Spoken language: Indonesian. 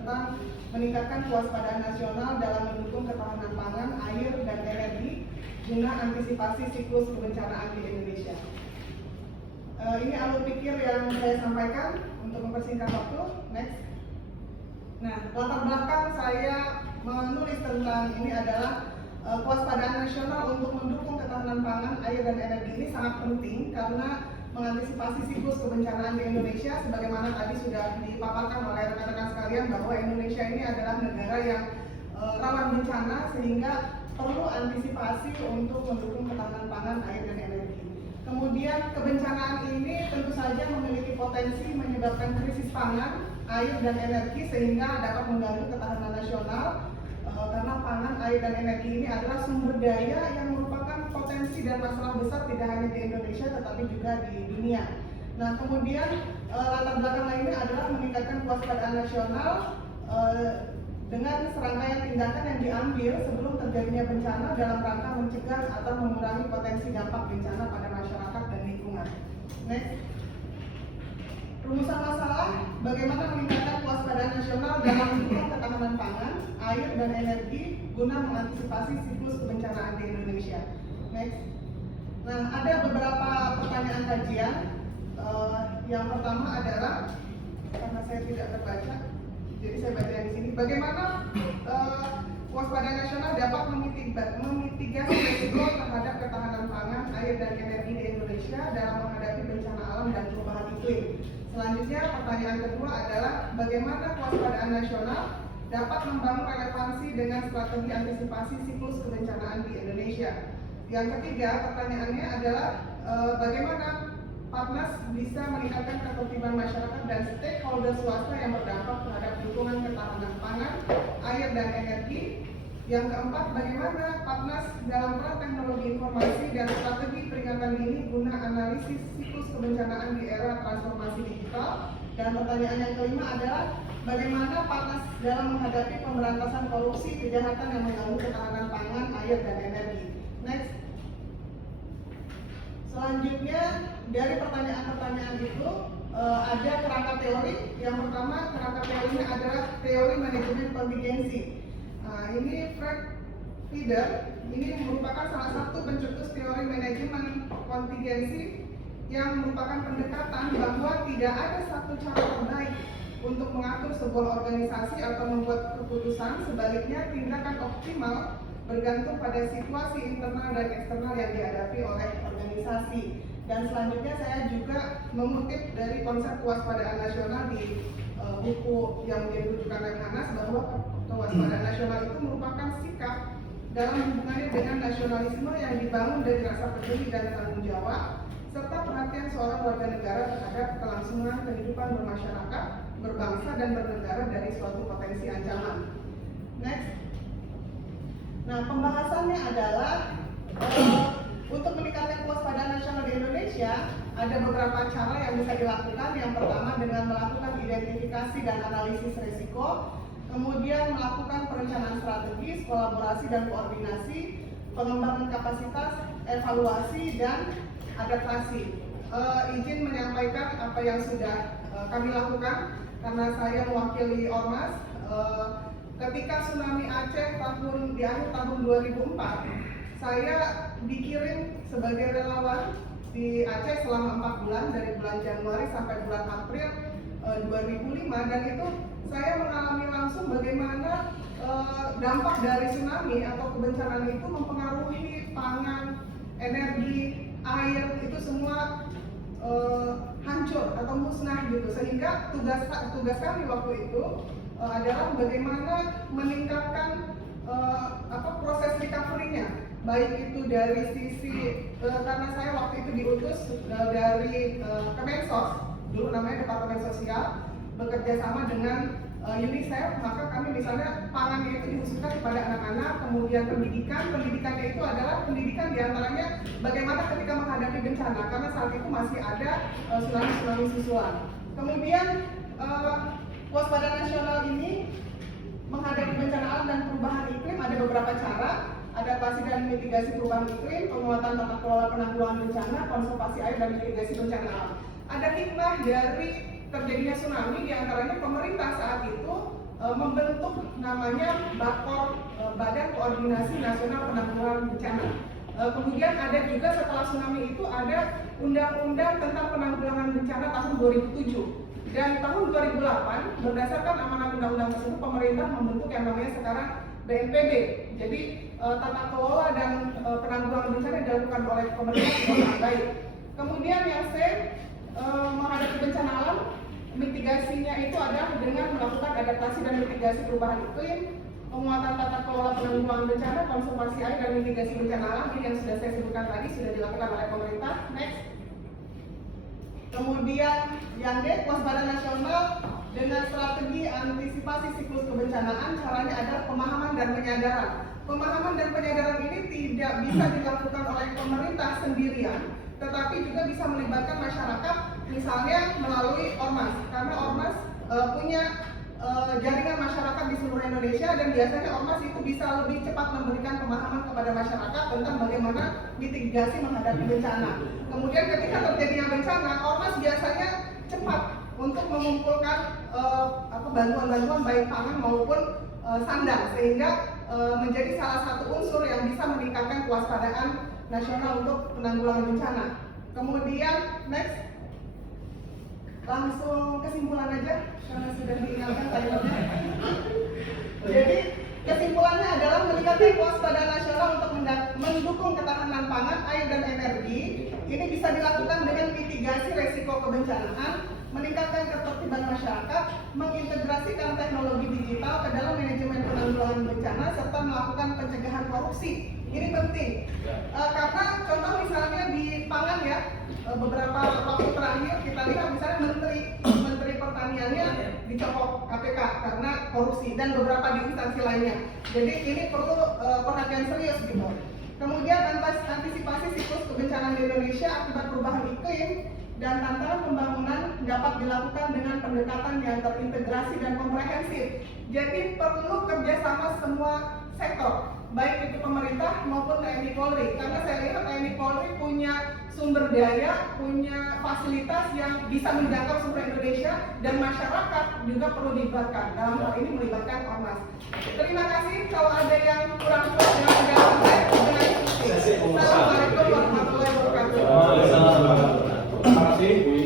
tentang meningkatkan kewaspadaan nasional dalam mendukung ketahanan pangan, air, dan energi guna antisipasi siklus kebencanaan di Indonesia. Ini alur pikir yang saya sampaikan untuk mempersingkat waktu. Next. Nah, latar belakang saya menulis tentang ini adalah kewaspadaan nasional untuk mendukung ketahanan pangan, air, dan energi ini sangat penting karena mengantisipasi siklus kebencanaan di Indonesia, sebagaimana tadi sudah dipaparkan oleh rekan-rekan sekalian bahwa Indonesia ini adalah negara yang rawan bencana, sehingga perlu antisipasi untuk mendukung ketahanan pangan, air, dan energi. Kemudian kebencanaan ini tentu saja memiliki potensi menyebabkan krisis pangan, air, dan energi sehingga dapat mengganggu ketahanan nasional karena pangan, air, dan energi ini adalah sumber daya yang merupakan potensi dan masalah besar tidak hanya di Indonesia tetapi juga di dunia. Nah, kemudian latar belakang lainnya adalah meningkatkan kewaspadaan nasional dengan serangkaian tindakan yang diambil sebelum terjadinya bencana dalam rangka mencegah atau mengurangi potensi dampak bencana pada masyarakat dan lingkungan. Next. Rumusan masalah, bagaimana meningkatkan kewaspadaan nasional dalam mendukung ketahanan pangan, air, dan energi guna mengantisipasi siklus kebencanaan di Indonesia. Next. Nah, ada beberapa pertanyaan kajian. Yang pertama adalah, karena saya tidak terbaca, jadi saya baca yang di sini. Bagaimana kewaspadaan nasional dapat memitigasi risiko terhadap ketahanan pangan, air, dan energi di Indonesia dalam menghadapi bencana alam dan perubahan iklim. Selanjutnya, pertanyaan kedua adalah bagaimana kewaspadaan nasional dapat membangun relevansi dengan strategi antisipasi siklus kebencanaan di Indonesia. Yang ketiga, pertanyaannya adalah bagaimana Partnas bisa meningkatkan ketertiban masyarakat dan stakeholder swasta yang berdampak terhadap dukungan ketahanan pangan, air, dan energi. Yang keempat, bagaimana Partnas dalam peran teknologi informasi dan strategi peringatan dini guna analisis siklus kebencanaan di era transformasi digital. Dan pertanyaan yang kelima adalah bagaimana Partnas dalam menghadapi pemberantasan korupsi, kejahatan yang mengganggu ketahanan pangan, air, dan energi. Next. Selanjutnya, dari pertanyaan-pertanyaan itu ada kerangka teori. Yang pertama, kerangka teorinya adalah teori manajemen kontingensi. Ini Fred Feeder, ini merupakan salah satu pencetus teori manajemen kontingensi yang merupakan pendekatan bahwa tidak ada satu cara terbaik untuk mengatur sebuah organisasi atau membuat keputusan. Sebaliknya, tindakan optimal bergantung pada situasi internal dan eksternal yang dihadapi oleh organisasi. Dan selanjutnya saya juga mengutip dari konsep kewaspadaan nasional di buku yang menjadi rujukan Lemhanas, bahwa kewaspadaan nasional itu merupakan sikap dalam hubungannya dengan nasionalisme yang dibangun dari rasa peduli dan tanggung jawab, serta perhatian seorang warga negara terhadap kelangsungan kehidupan bermasyarakat, berbangsa, dan bernegara dari suatu potensi ancaman. Next. Nah, pembahasannya adalah untuk meningkatkan kewaspadaan nasional di Indonesia, ada beberapa cara yang bisa dilakukan. Yang pertama, dengan melakukan identifikasi dan analisis risiko, kemudian melakukan perencanaan strategis, kolaborasi dan koordinasi, pengembangan kapasitas, evaluasi, dan adaptasi. Izin menyampaikan apa yang sudah kami lakukan karena saya mewakili Ormas. Ketika tsunami Aceh di akhir tahun 2004, saya dikirim sebagai relawan di Aceh selama 4 bulan, dari bulan Januari sampai bulan April 2005, dan itu saya mengalami langsung bagaimana dampak dari tsunami atau kebencanaan itu mempengaruhi pangan, energi, air, itu semua hancur atau musnah gitu. Sehingga tugas kami waktu itu adalah bagaimana meningkatkan proses recovery-nya, baik itu dari sisi karena saya waktu itu diutus dari Kemensos, dulu namanya Departemen Sosial, bekerja sama dengan UNICEF. Maka kami misalnya pangannya itu dikhususkan kepada anak-anak, kemudian pendidikannya itu adalah pendidikan diantaranya bagaimana ketika menghadapi bencana, karena saat itu masih ada tsunami susulan. Kemudian kewaspadaan nasional ini menghadapi bencana alam dan perubahan iklim ada beberapa cara: adaptasi dan mitigasi perubahan iklim, penguatan tata kelola penanggulangan bencana, konservasi air, dan mitigasi bencana alam. Ada hikmah dari terjadinya tsunami, diantaranya pemerintah saat itu membentuk namanya BAKOR, Badan Koordinasi Nasional Penanggulangan Bencana. Kemudian ada juga setelah tsunami itu ada Undang-Undang tentang Penanggulangan Bencana tahun 2007. Dan tahun 2008 berdasarkan amanat undang-undang tersebut pemerintah membentuk yang namanya sekarang BNPB. Jadi tata kelola dan penanggulangan bencana yang dilakukan oleh pemerintah sangat baik. Kemudian yang C, menghadapi bencana alam, mitigasinya itu adalah dengan melakukan adaptasi dan mitigasi perubahan iklim, penguatan tata kelola penanggulangan bencana, konservasi air dan mitigasi bencana alam. Ini yang sudah saya sebutkan tadi sudah dilakukan oleh pemerintah. Next. Kemudian yang D, kewaspadaan nasional dengan strategi antisipasi siklus kebencanaan. Caranya adalah pemahaman dan penyadaran. Pemahaman dan penyadaran ini tidak bisa dilakukan oleh pemerintah sendirian, tetapi juga bisa melibatkan masyarakat, misalnya melalui ormas, karena ormas punya jaringan masyarakat di seluruh Indonesia, dan biasanya ormas itu bisa lebih cepat memberikan pemahaman kepada masyarakat tentang bagaimana mitigasi menghadapi bencana. Kemudian ketika terjadinya bencana, ormas biasanya cepat untuk mengumpulkan bantuan-bantuan baik pangan maupun sandang, sehingga menjadi salah satu unsur yang bisa meningkatkan kewaspadaan nasional untuk penanggulangan bencana. Kemudian next, langsung kesimpulan aja karena sudah diingatkan timernya. Jadi kesimpulannya adalah meningkatkan kewaspadaan nasional untuk mendukung ketahanan pangan, air dan energi. Ini bisa dilakukan dengan mitigasi resiko kebencanaan, meningkatkan ketertiban masyarakat, mengintegrasikan teknologi digital ke dalam manajemen penanggulangan bencana, serta melakukan pencegahan korupsi. Ini penting karena contoh misalnya di pangan ya, beberapa waktu terakhir kita lihat misalnya menteri pertaniannya dicopot KPK karena korupsi dan beberapa di instansi lainnya. Jadi ini perlu perhatian serius gitu. Kemudian antisipasi siklus kebencanaan di Indonesia akibat perubahan iklim dan tantangan pembangunan dapat dilakukan dengan pendekatan yang terintegrasi dan komprehensif. Jadi perlu kerjasama semua sektor, baik itu pemerintah maupun TNI Polri, karena saya lihat TNI Polri punya sumber daya, punya fasilitas yang bisa menjangkau seluruh Indonesia, dan masyarakat juga perlu dilibatkan. Dalam hal ini melibatkan ormas. Terima kasih. Kalau ada yang kurang puas dengan penjelasan saya, dengan diskusi. Assalamualaikum warahmatullahi wabarakatuh.